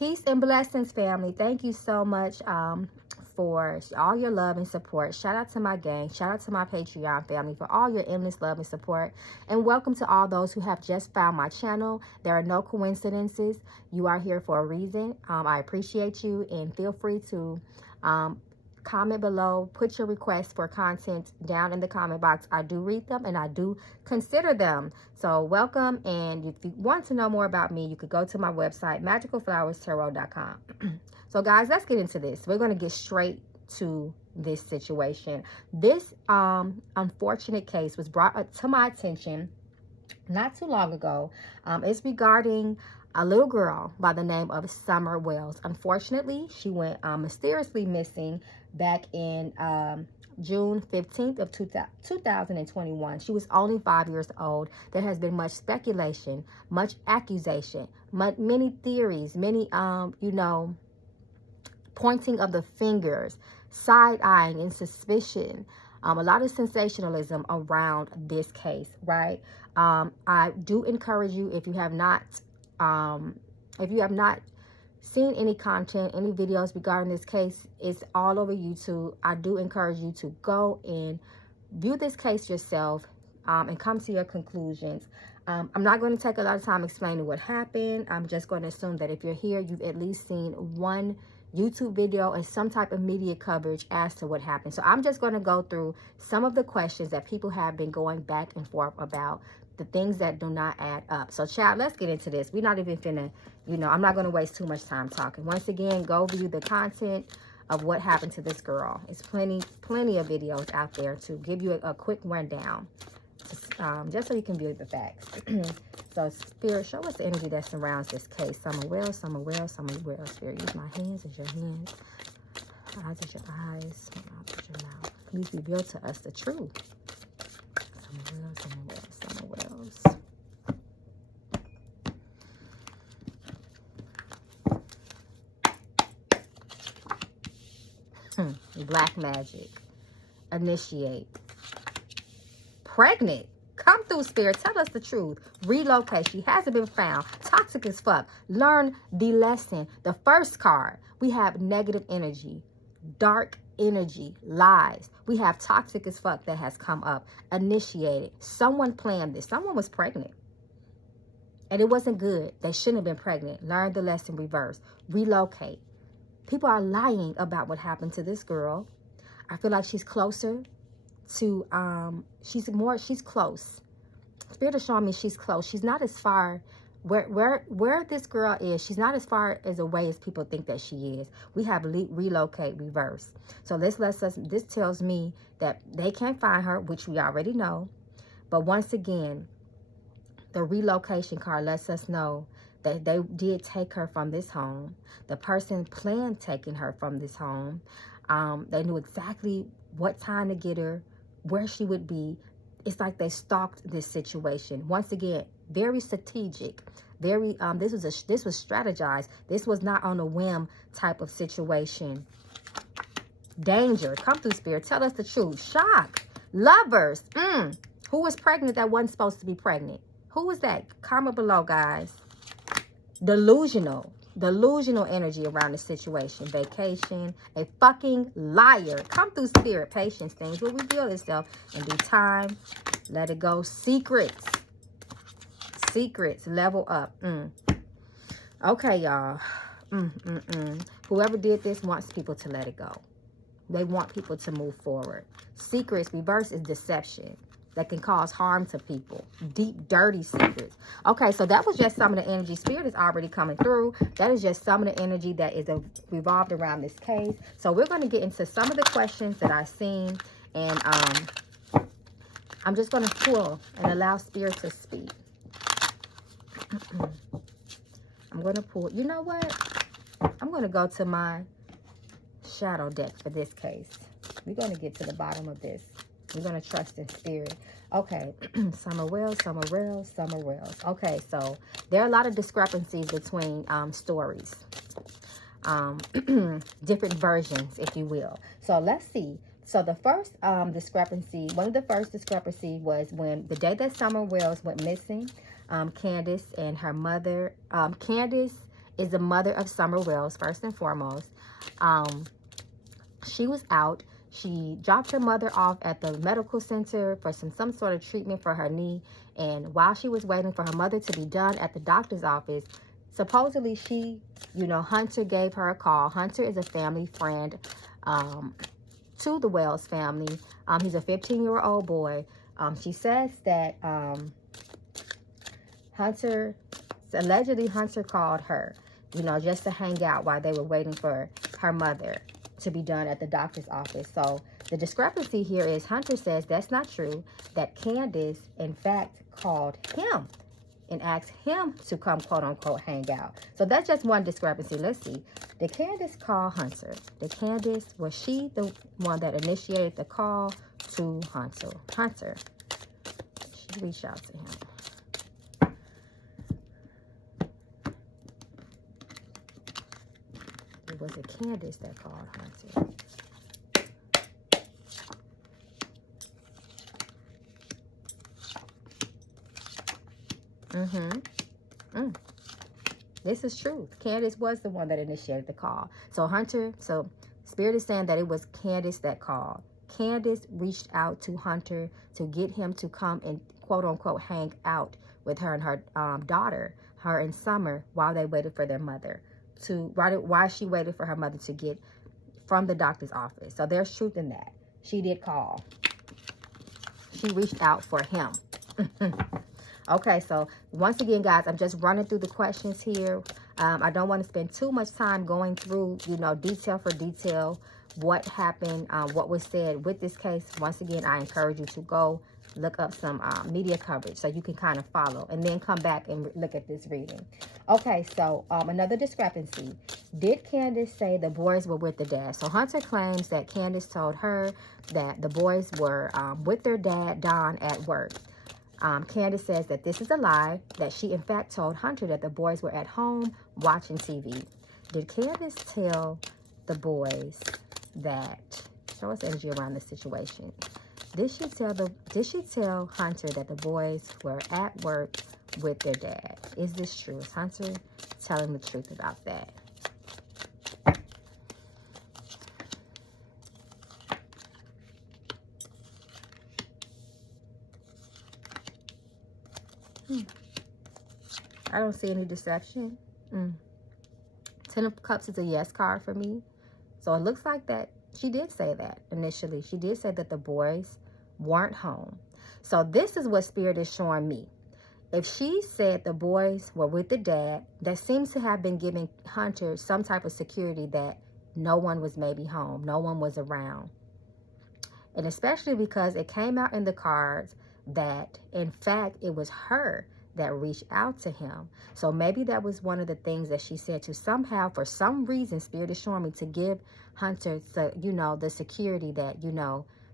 Peace and blessings, family. Thank you so much for all your love and support. Shout out to my gang. Shout out to my Patreon family for all your endless love and support. And welcome to all those who have just found my channel. There are no coincidences. You are here for a reason. I appreciate you, and feel free to comment below. Put your requests for content down in the comment box. I do read them and I do consider them. So welcome, and if you want to know more about me, you could go to my website, magicalflowerstarot.com. So guys, let's get into this. We're going to get straight to this situation. This unfortunate case was brought to my attention not too long ago. It's regarding a little girl by the name of Summer Wells. Unfortunately, she went mysteriously missing back in June 15th of 2021. She was only 5 years old. There has been much speculation, much accusation, many theories, many, pointing of the fingers, side-eyeing and suspicion, a lot of sensationalism around this case, right? I do encourage you, if you have not seen any content, any videos regarding this case, it's all over YouTube. I do encourage you to go and view this case yourself and come to your conclusions. I'm not going to take a lot of time explaining what happened. I'm just going to assume that if you're here, you've at least seen one YouTube video and some type of media coverage as to what happened. So I'm just going to go through some of the questions that people have been going back and forth about, the things that do not add up. So child, let's get into this. We're not even finna, I'm not going to waste too much time talking. Once again, go view the content of what happened to this girl. It's plenty of videos out there to give you a quick rundown, just so you can view the facts. So Spirit, show us the energy that surrounds this case. Summer Wells, Summer Wells, Summer Wells. Spirit, use my hands as your hands, eyes as your eyes, mouth as your mouth. Please reveal to us the truth. Summer Wells, Summer Wells, Summer Wells. Black magic. Initiate. Pregnant. Come through, Spirit. Tell us the truth. Relocate. She hasn't been found. Toxic as fuck. Learn the lesson. The first card, we have negative energy, dark energy, lies. We have toxic as fuck that has come up. Initiated. Someone planned this. Someone was pregnant, and it wasn't good. They shouldn't have been pregnant. Learn the lesson. Reverse. Relocate. People are lying about what happened to this girl. I feel like she's closer to, she's close. Spirit is showing me she's close. She's not as far, where this girl is, she's not as far as away as people think that she is. We have relocate, reverse. So this tells me that they can't find her, which we already know. But once again, the relocation card lets us know that they did take her from this home. The person planned taking her from this home. They knew exactly what time to get her, where she would be. It's like they stalked this situation. Once again, very strategic. Very this was strategized. This was not on a whim type of situation. Danger. Come through, Spirit. Tell us the truth. Shock. Lovers. Who was pregnant that wasn't supposed to be pregnant? Who was that? Comment below, guys. Delusional energy around the situation. Vacation. A fucking liar. Come through, Spirit. Patience. Things will reveal itself in due time. Let it go. Secrets. Level up. Okay, y'all. Whoever did this wants people to let it go. They want people to move forward. Secrets. Reverse is deception that can cause harm to people. Deep, dirty secrets. Okay, so that was just some of the energy. Spirit is already coming through. That is just some of the energy that is revolved around this case. So we're going to get into some of the questions that I've seen. And I'm just going to pull and allow Spirit to speak. I'm going to pull. You know what? I'm going to go to my shadow deck for this case. We're going to get to the bottom of this. We're going to trust in Spirit. Okay. Summer Wells, Summer Wells, Summer Wells. Okay, so there are a lot of discrepancies between stories. Different versions, if you will. So let's see. So the first discrepancy, one of the first discrepancies was when the day that Summer Wells went missing, Candace and her mother, Candace is the mother of Summer Wells, first and foremost. She was out. She dropped her mother off at the medical center for some sort of treatment for her knee. And while she was waiting for her mother to be done at the doctor's office, supposedly Hunter gave her a call. Hunter is a family friend to the Wells family. He's a 15-year-old boy. She says that allegedly Hunter called her, just to hang out while they were waiting for her mother to be done at the doctor's office. So the discrepancy here is Hunter says that's not true, that Candace, in fact, called him and asked him to come, quote unquote, hang out. So that's just one discrepancy. Let's see. Did Candace call Hunter? Was she the one that initiated the call to Hunter? She reached out to him. Was it Candace that called Hunter? This is truth. Candace was the one that initiated the call. So Spirit is saying that it was Candace that called. Candace reached out to Hunter to get him to come and, quote unquote, hang out with her and her daughter, her and Summer, while they waited for their mother. Why she waited for her mother to get from the doctor's office. So there's truth in that. She did call. She reached out for him. Okay, so once again, guys, I'm just running through the questions here. I don't want to spend too much time going through, detail for detail, what happened, what was said with this case. Once again, I encourage you to go look up some media coverage so you can kind of follow and then come back and look at this reading. Okay, so another discrepancy. Did Candace say the boys were with the dad? So Hunter claims that Candace told her that the boys were with their dad, Don, at work. Candace says that this is a lie, that she in fact told Hunter that the boys were at home watching TV. Did Candace tell the boys that, show us energy around this situation. Did she tell Hunter that the boys were at work with their dad? Is this true? Is Hunter telling the truth about that? I don't see any deception. 10 of Cups is a yes card for me. So it looks like that she did say that initially. She did say that the boys weren't home. So this is what Spirit is showing me. If she said the boys were with the dad, that seems to have been giving Hunter some type of security that no one was maybe home. No one was around. And especially because it came out in the cards that, in fact, it was her that reached out to him. So maybe that was one of the things that she said to somehow, for some reason, Spirit is showing me to give Hunter, the security that,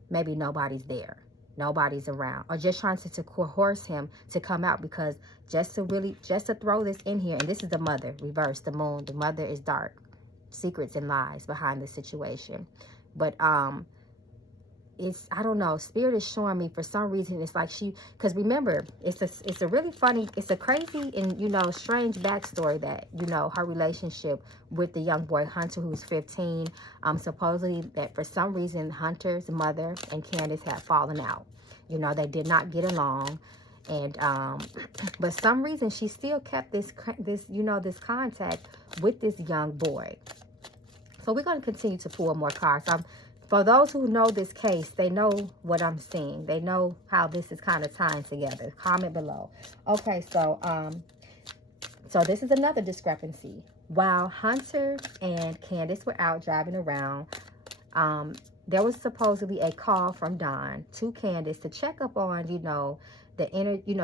maybe nobody's there. Nobody's around. Or just trying to coerce him to come out, because just to throw this in here, and this is the mother, reverse, the moon. The mother is dark. Secrets and lies behind the situation. But I don't know, Spirit is showing me for some reason it's like because remember, it's a really funny, it's a crazy and strange backstory that her relationship with the young boy Hunter, who's 15. Supposedly that for some reason Hunter's mother and Candace had fallen out. They did not get along, and but some reason she still kept this contact with this young boy. So we're going to continue to pull more cards. For those who know this case, they know what I'm seeing. They know how this is kind of tying together. Comment below. Okay, so this is another discrepancy. While Hunter and Candace were out driving around, there was supposedly a call from Don to Candace to check up on,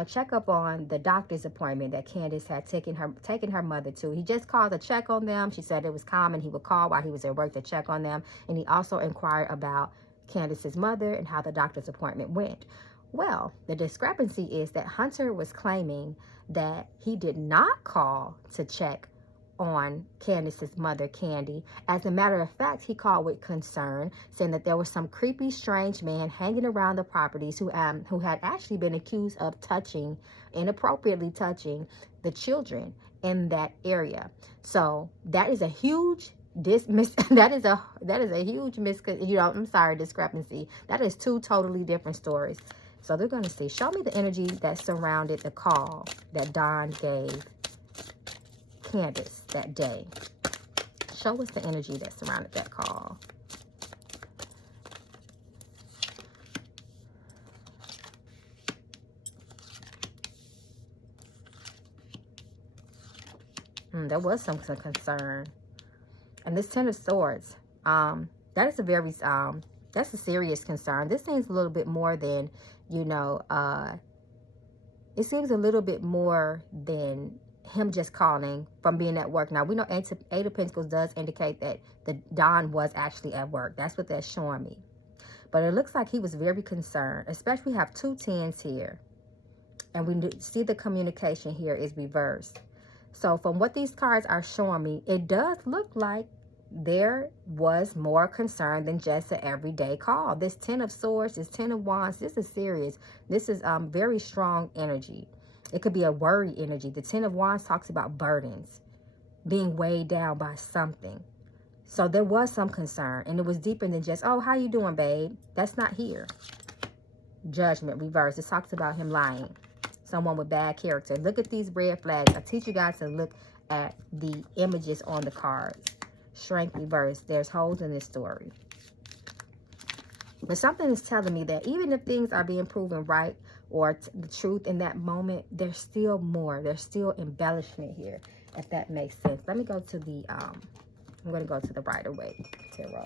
check up on the doctor's appointment that Candace had taken her mother to. He just called to check on them. She said it was common. He would call while he was at work to check on them. And he also inquired about Candace's mother and how the doctor's appointment went. Well, the discrepancy is that Hunter was claiming that he did not call to check on Candace's mother, Candy. As a matter of fact, he called with concern, saying that there was some creepy, strange man hanging around the properties who had actually been accused of inappropriately touching the children in that area. So that is a huge that is a huge I'm sorry, discrepancy. That is two totally different stories. So they're going to see, show me the energy that surrounded the call that Don gave Candace that day. Show us the energy that surrounded that call. There was some concern. And this Ten of Swords, that is a very, that's a serious concern. This seems a little bit more than, you know, it seems a little bit more than him just calling from being at work. Now, we know Eight of Pentacles does indicate that the Don was actually at work. That's what that's showing me. But it looks like he was very concerned, especially we have 2 10s here. And we see the communication here is reversed. So from what these cards are showing me, it does look like there was more concern than just an everyday call. This 10 of Swords, this 10 of Wands, this is serious. This is very strong energy. It could be a worry energy. The 10 of Wands talks about burdens, being weighed down by something. So there was some concern, and it was deeper than just, oh, how you doing, babe? That's not here. Judgment, reverse. It talks about him lying. Someone with bad character. Look at these red flags. I teach you guys to look at the images on the cards. Strength, reverse. There's holes in this story. But something is telling me that even if things are being proven right or the truth in that moment, there's still more. There's still embellishment here, if that makes sense. Let me go to the, I'm going to go to the Rider-Waite Tarot.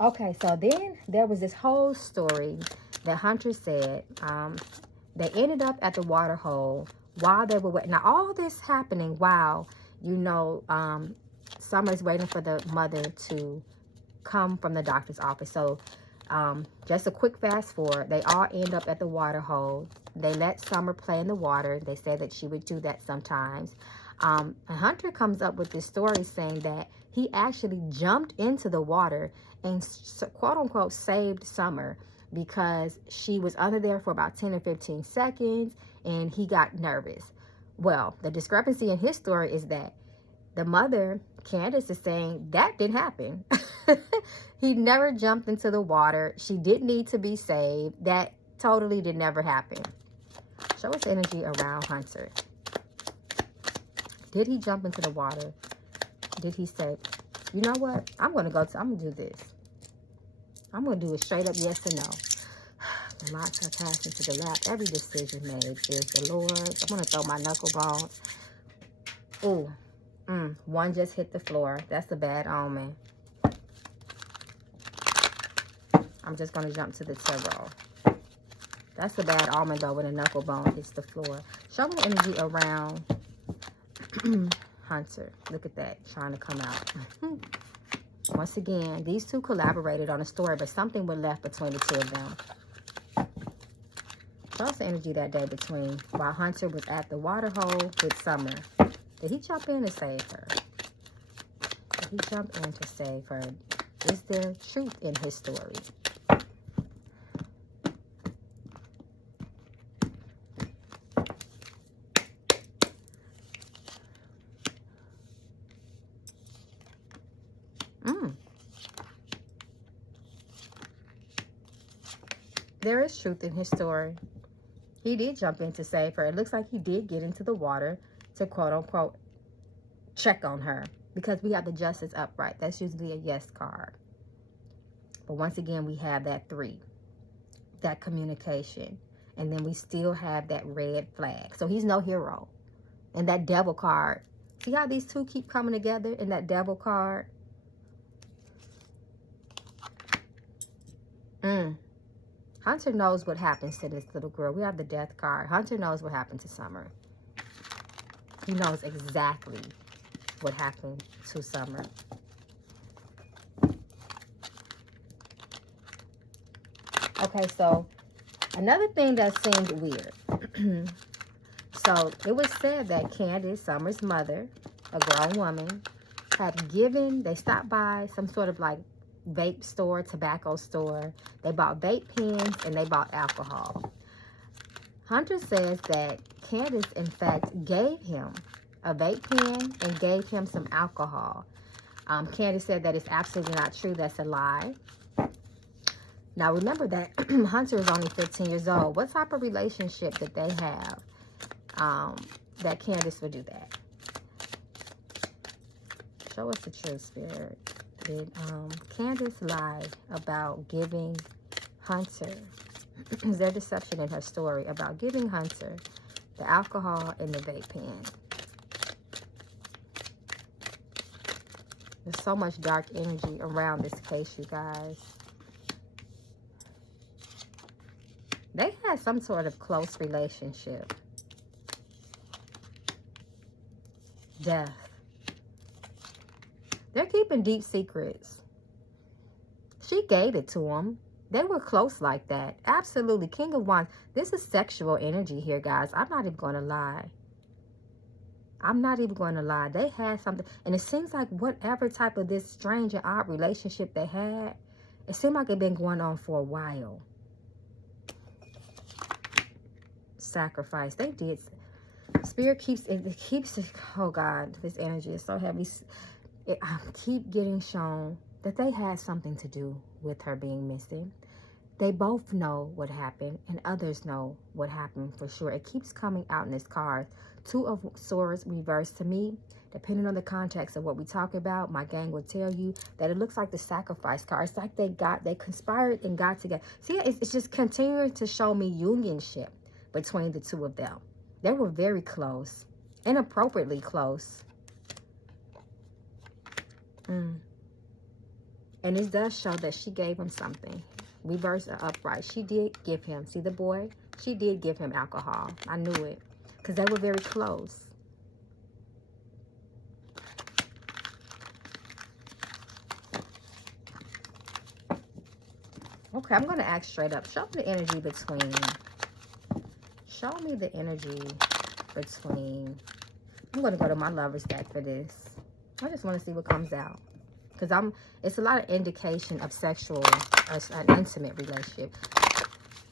Okay, so then there was this whole story that Hunter said, they ended up at the water hole while they were waiting. Now, all this happening while, you know, Summer's waiting for the mother to come from the doctor's office. So, just a quick fast forward. They all end up at the water hole. They let Summer play in the water. They said that she would do that sometimes. Hunter comes up with this story saying that he actually jumped into the water and, quote-unquote, saved Summer, because she was under there for about 10 or 15 seconds and he got nervous. Well, the discrepancy in his story is that the mother, Candace, is saying that didn't happen. He never jumped into the water. She didn't need to be saved. That totally did never happen. Show us energy around Hunter. Did he jump into the water? Did he say, you know what? I'm going to do this. I'm going to do a straight up yes or no. The lots are passing to the lap. Every decision made is the Lord. I'm going to throw my knuckle bones. Ooh. One just hit the floor. That's a bad omen. I'm just going to jump to the tarot. That's a bad omen, though, when a knuckle bone hits the floor. Show me energy around Hunter. Look at that. Trying to come out. Once again, these two collaborated on a story, but something was left between the two of them. Show us the energy that day between while Hunter was at the water hole with Summer. Did he jump in to save her? Did he jump in to save her? Is there truth in his story? There is truth in his story. He did jump in to save her. It looks like he did get into the water to, quote-unquote, check on her. Because we have the Justice upright. That's usually a yes card. But once again, we have that 3. That communication. And then we still have that red flag. So he's no hero. And that Devil card. See how these two keep coming together in that Devil card? Hunter knows what happens to this little girl. We have the Death card. Hunter knows what happened to Summer. He knows exactly what happened to Summer. Okay, so another thing that seemed weird. So it was said that Candace, Summer's mother, a grown woman, had given, they stopped by some sort of like vape store, tobacco store. They bought vape pens and they bought alcohol. Hunter says that Candace, in fact, gave him a vape pen and gave him some alcohol. Candace said that it's absolutely not true. That's a lie. Now, remember that Hunter is only 15 years old. What type of relationship did they have that Candace would do that? Show us the truth, Spirit. Did Candace lie about giving Hunter, is there deception in her story about giving Hunter the alcohol and the vape pen? There's so much dark energy around this case, you guys. They had some sort of close relationship. Death. They're keeping deep secrets. She gave it to him. They were close like that. Absolutely. King of Wands. This is sexual energy here, guys. I'm not even going to lie. I'm not even going to lie. They had something. And it seems like whatever type of this strange and odd relationship they had, it seemed like it been going on for a while. Sacrifice. They did. Spirit keeps, oh God, this energy is so heavy. I keep getting shown that they had something to do with her being missing. They both know what happened, and others know what happened for sure. It keeps coming out in this card. Two of Swords reversed. To me, depending on the context of what we talk about, my gang will tell you that it looks like the sacrifice card. It's like they conspired and got together. See, it's just continuing to show me unionship between the two of them. They were very close, inappropriately close. And this does show that she gave him something. Reverse or upright. She did give him, see the boy? She did give him alcohol. I knew it. Because they were very close. Okay, I'm going to ask straight up. Show me the energy between. Show me the energy between. I'm going to go to my lover's deck for this. I just want to see what comes out. Because it's a lot of indication of sexual, an intimate relationship.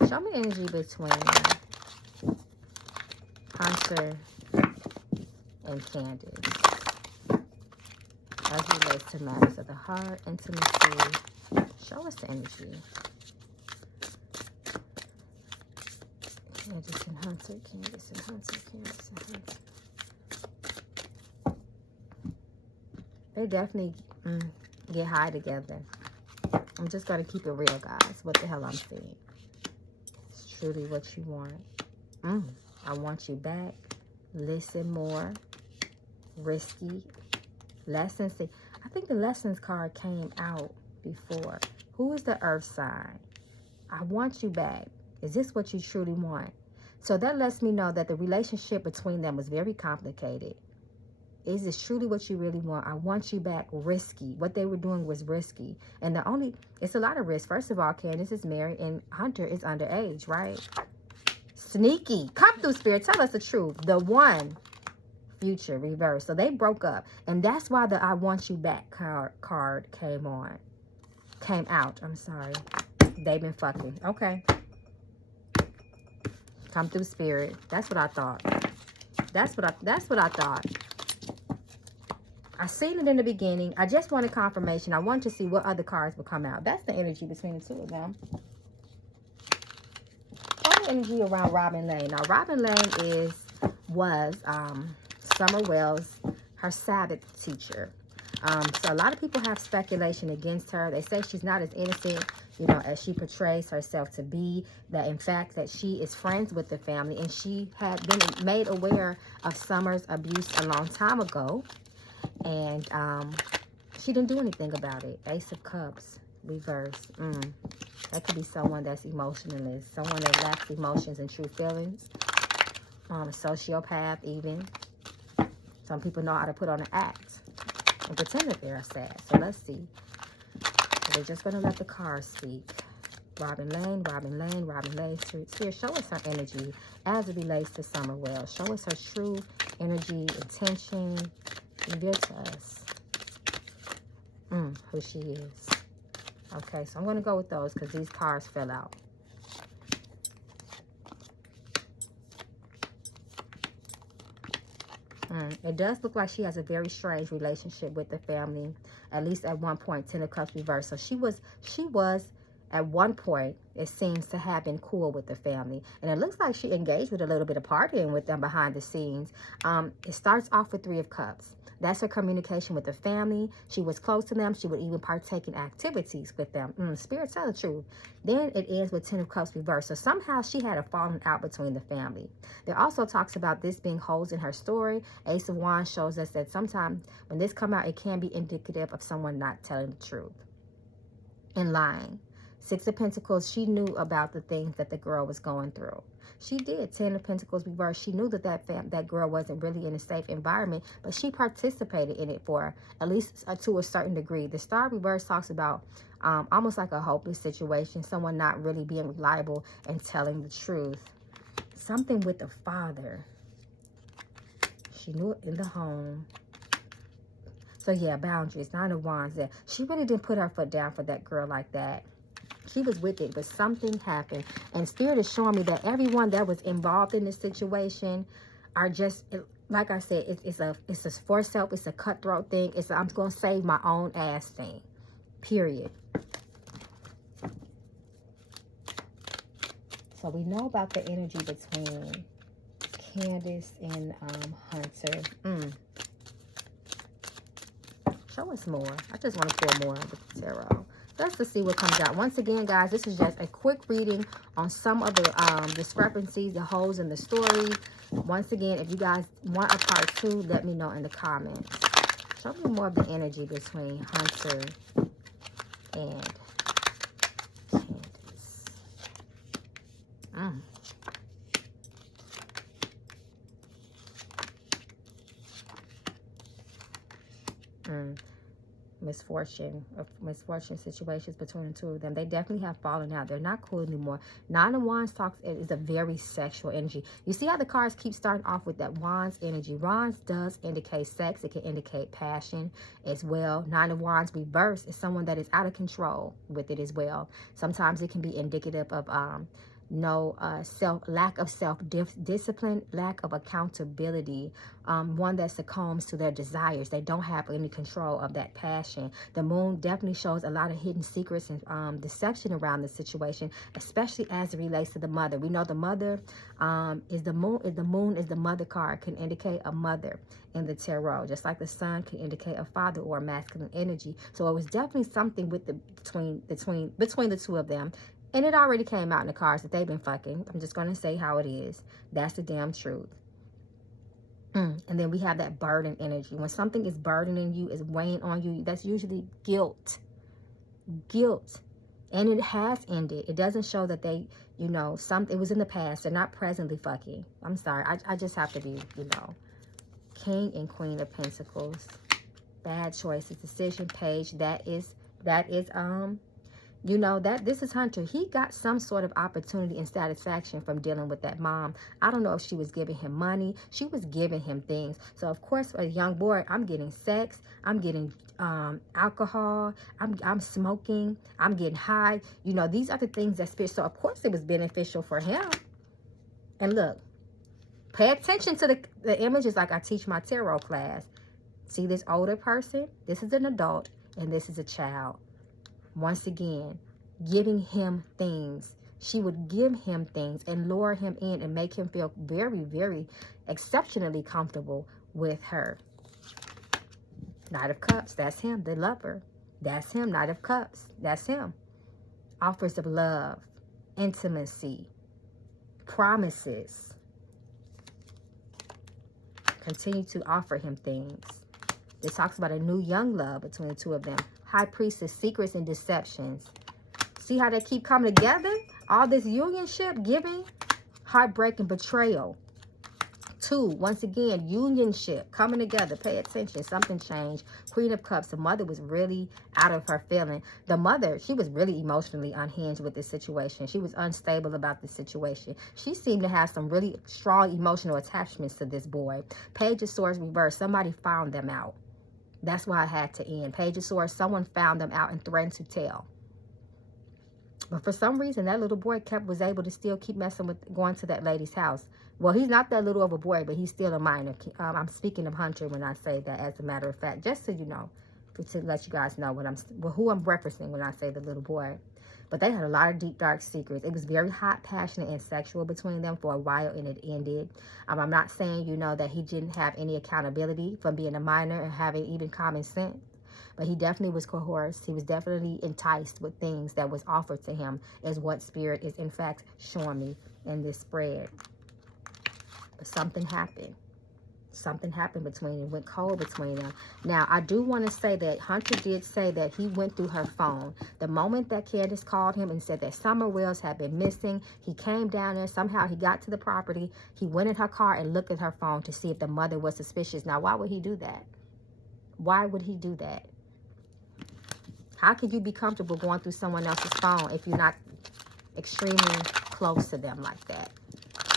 Show me energy between Hunter and Candace. As it relates to matters of the heart, intimacy. Show us the energy. Candace and Hunter, Candace and Hunter, Candace and Hunter. They definitely get high together. I'm just going to keep it real, guys. What the hell I'm seeing. It's truly what you want. I want you back. Listen more. Risky. Lessons. I think the lessons card came out before. Who is the earth sign? I want you back. Is this what you truly want? So that lets me know that the relationship between them was very complicated. Is this truly what you really want? I want you back. Risky. What they were doing was risky. And it's a lot of risk. First of all, Candace is married and Hunter is underage, right? Sneaky. Come through, Spirit. Tell us the truth. The one. Future reverse. So they broke up. And that's why the I want you back card came out. I'm sorry. They've been fucking. Okay. Come through, Spirit. That's what I thought. That's what I thought. I seen it in the beginning. I just wanted confirmation. I wanted to see what other cards would come out. That's the energy between the two of them. All the energy around Robin Lane. Now, Robin Lane was Summer Wells, her Sabbath teacher. So a lot of people have speculation against her. They say she's not as innocent, as she portrays herself to be. That in fact that she is friends with the family, and she had been made aware of Summer's abuse a long time ago. And she didn't do anything about it. Ace of Cups, reverse. That could be someone that's emotionless. Someone that lacks emotions and true feelings. A sociopath even. Some people know how to put on an act and pretend that they're sad. So let's see. They're just going to let the cards speak. Robin Lane, Robin Lane, Robin Lane. Spirit, show us her energy as it relates to Summer Wells. Show us her true energy, intention. Reveal to us who she is. Okay, so I'm going to go with those because these cards fell out. It does look like she has a very strange relationship with the family, at least at one point. 10 of Cups reversed. So she was at one point, it seems to have been cool with the family, and it looks like she engaged with a little bit of partying with them behind the scenes. It starts off with 3 of Cups. That's her communication with the family. She was close to them. She would even partake in activities with them. Spirit, tell the truth. Then it ends with 10 of Cups reversed. So somehow she had a falling out between the family. There also talks about this being holes in her story. Ace of Wands shows us that sometimes when this come out, it can be indicative of someone not telling the truth and lying. 6 of Pentacles, she knew about the things that the girl was going through. She did. 10 of Pentacles reversed. She knew that that girl wasn't really in a safe environment, but she participated in it for at least to a certain degree. The Star reverse talks about almost like a hopeless situation, someone not really being reliable and telling the truth. Something with the father. She knew it in the home. So yeah, boundaries. 9 of Wands there. She really didn't put her foot down for that girl like that. She was with it, but something happened. And Spirit is showing me that everyone that was involved in this situation are just, like I said, it's a for self, it's a cutthroat thing. It's a, I'm going to save my own ass thing. Period. So we know about the energy between Candace and Hunter. Show us more. I just want to pull more with the tarot. Let's see what comes out. Once again, guys, this is just a quick reading on some of the discrepancies, the holes in the story. Once again, if you guys want a part 2, let me know in the comments. Show me more of the energy between Hunter and Candace. Misfortune situations between the 2 of them. They definitely have fallen out. They're not cool anymore. 9 of Wands talks is a very sexual energy. You see how the cards keep starting off with that Wands energy. Wands does indicate sex. It can indicate passion as well. 9 of Wands reverse is someone that is out of control with it as well. Sometimes it can be indicative of lack of self-discipline, lack of accountability, one that succumbs to their desires. They don't have any control of that passion. The moon definitely shows a lot of hidden secrets and deception around the situation, especially as it relates to the mother. We know the mother is the moon. If the moon is the mother card, can indicate a mother in the tarot, just like the sun can indicate a father or a masculine energy. So it was definitely something with between the 2 of them. And it already came out in the cards that they've been fucking. I'm just going to say how it is. That's the damn truth. And then we have that burden energy. When something is burdening you, is weighing on you, that's usually guilt. Guilt. And it has ended. It doesn't show that they, it was in the past. They're not presently fucking. I'm sorry. I just have to be, King and Queen of Pentacles. Bad choices. Decision page. That is this is Hunter. He got some sort of opportunity and satisfaction from dealing with that mom. I don't know if she was giving him money. She was giving him things. So, of course, for a young boy, I'm getting sex. I'm getting alcohol. I'm smoking. I'm getting high. These are the things that spirit. So, of course, it was beneficial for him. And look, pay attention to the images like I teach my tarot class. See this older person? This is an adult, and this is a child. Once again, giving him things. She would give him things and lure him in and make him feel very, very exceptionally comfortable with her. Knight of Cups, that's him, the lover. That's him, Knight of Cups, that's him. Offers of love, intimacy, promises. Continue to offer him things. This talks about a new young love between the 2 of them. High Priestess, secrets and deceptions. See how they keep coming together? All this unionship, giving, heartbreak and betrayal. 2, once again, unionship, coming together. Pay attention. Something changed. Queen of Cups. The mother was really out of her feeling. The mother, she was really emotionally unhinged with this situation. She was unstable about this situation. She seemed to have some really strong emotional attachments to this boy. Page of Swords reversed. Somebody found them out. That's why it had to end. Page of Swords, someone found them out and threatened to tell. But for some reason, that little boy was able to still keep messing with going to that lady's house. Well, he's not that little of a boy, but he's still a minor. I'm speaking of Hunter when I say that, as a matter of fact, just so you know, to let you guys know who I'm referencing when I say the little boy. But they had a lot of deep, dark secrets. It was very hot, passionate, and sexual between them for a while, and it ended. I'm not saying, you know, that he didn't have any accountability from being a minor and having even common sense. But he definitely was coerced. He was definitely enticed with things that was offered to him, is what Spirit is, in fact, showing me in this spread. But something happened. Something happened between them, went cold between them. Now, I do want to say that Hunter did say that he went through her phone. The moment that Candace called him and said that Summer Wells had been missing, he came down there. Somehow he got to the property. He went in her car and looked at her phone to see if the mother was suspicious. Now, why would he do that? Why would he do that? How can you be comfortable going through someone else's phone if you're not extremely close to them like that?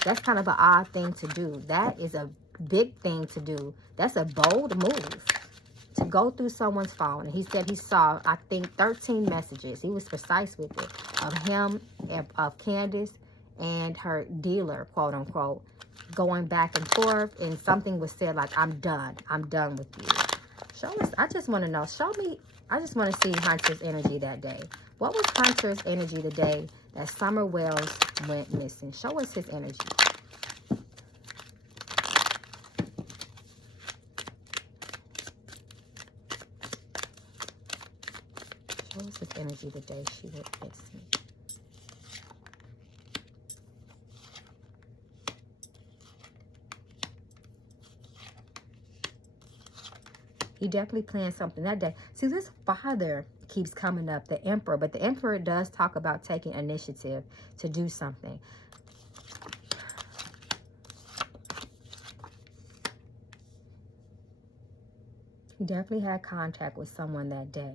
That's kind of an odd thing to do. That is a big thing to do. That's a bold move to go through someone's phone. And he said he saw, I think, 13 messages. He was precise with it, of him, of Candace, and her dealer, quote unquote, going back and forth. And something was said like, I'm done. I'm done with you. Show us. I just want to know. Show me. I just want to see Hunter's energy that day. What was Hunter's energy the day that Summer Wells went missing? Show us his energy. Show us his energy the day she went missing. He definitely planned something that day. See, this father keeps coming up, the emperor. But the emperor does talk about taking initiative to do something. He definitely had contact with someone that day.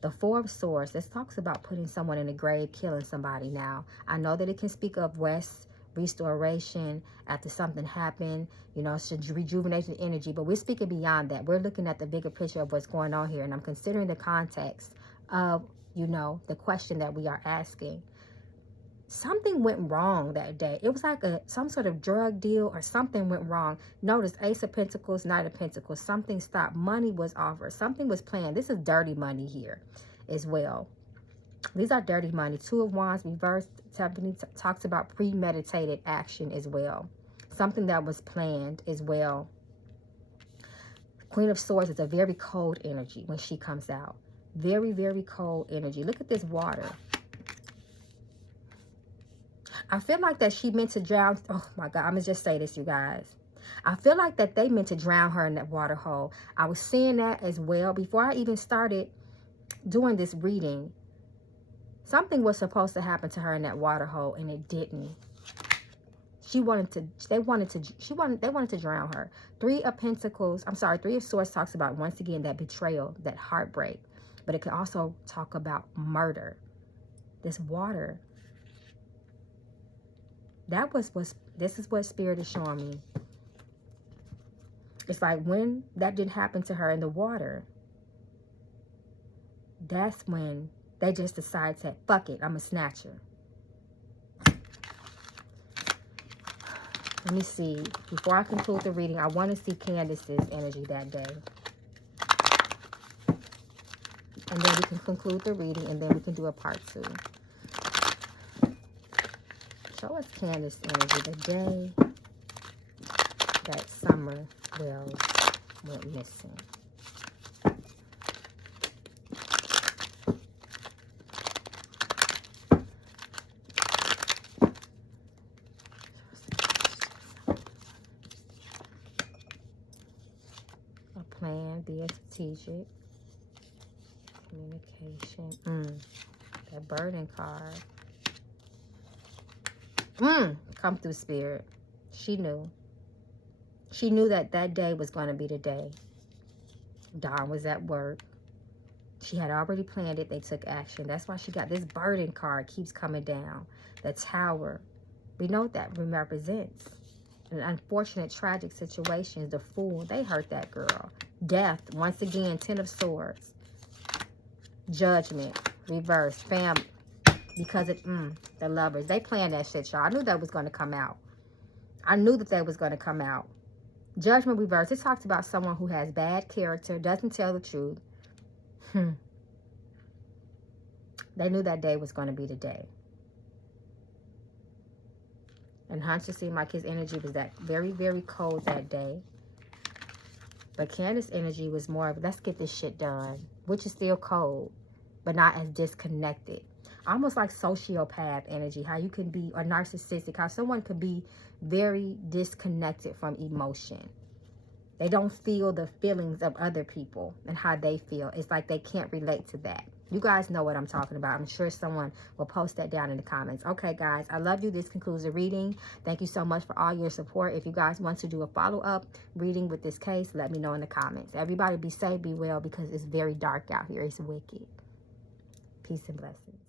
The Four of Swords, this talks about putting someone in the grave, killing somebody. Now, I know that it can speak of rest, restoration, after something happened, you know, it's rejuvenation energy, but we're speaking beyond that. We're looking at the bigger picture of what's going on here, and I'm considering the context of, you know, the question that we are asking. Something went wrong that day. It was like some sort of drug deal, or something went wrong. Notice Ace of Pentacles, Knight of Pentacles. Something stopped. Money was offered. Something was planned. This is dirty money here as well. These are dirty money. Two of Wands reversed. Tiffany talks about premeditated action as well. Something that was planned as well. Queen of Swords is a very cold energy when she comes out. Very, very cold energy. Look at this water. I feel like that she meant to drown. Oh my God, I'm going to just say this, you guys. I feel like that they meant to drown her in that water hole. I was seeing that as well. Before I even started doing this reading, something was supposed to happen to her in that water hole, and it didn't. They wanted to drown her. Three of Swords talks about, once again, that betrayal, that heartbreak. But it can also talk about murder. This water. This is what Spirit is showing me. It's like when that didn't happen to her in the water, that's when they just decided to, fuck it, I'm a snatcher. Let me see. Before I conclude the reading, I want to see Candace's energy that day. And then we can conclude the reading, and then we can do a part 2. Show us Candace's energy the day that Summer Wells went missing. Plan, being strategic, communication. That burden card. Come through, Spirit. She knew. She knew that that day was going to be the day. Dawn was at work. She had already planned it. They took action. That's why she got this burden card. Keeps coming down. The Tower. We know what that represents. An unfortunate, tragic situations. The Fool. They hurt that girl. Death. Once again, Ten of Swords. Judgment. Reverse. Family. Because it, the Lovers. They planned that shit, y'all. I knew that was going to come out. I knew that was going to come out. Judgment reverse. It talks about someone who has bad character, doesn't tell the truth. They knew that day was going to be the day. And Hunter seemed like his energy was that very, very cold that day. But Candace's energy was more of, let's get this shit done. Which is still cold, but not as disconnected. Almost like sociopath energy. How you can be, or narcissistic. How someone could be very disconnected from emotion. They don't feel the feelings of other people and how they feel. It's like they can't relate to that. You guys know what I'm talking about. I'm sure someone will post that down in the comments. Okay, guys, I love you. This concludes the reading. Thank you so much for all your support. If you guys want to do a follow-up reading with this case, let me know in the comments. Everybody be safe, be well, because it's very dark out here. It's wicked. Peace and blessings.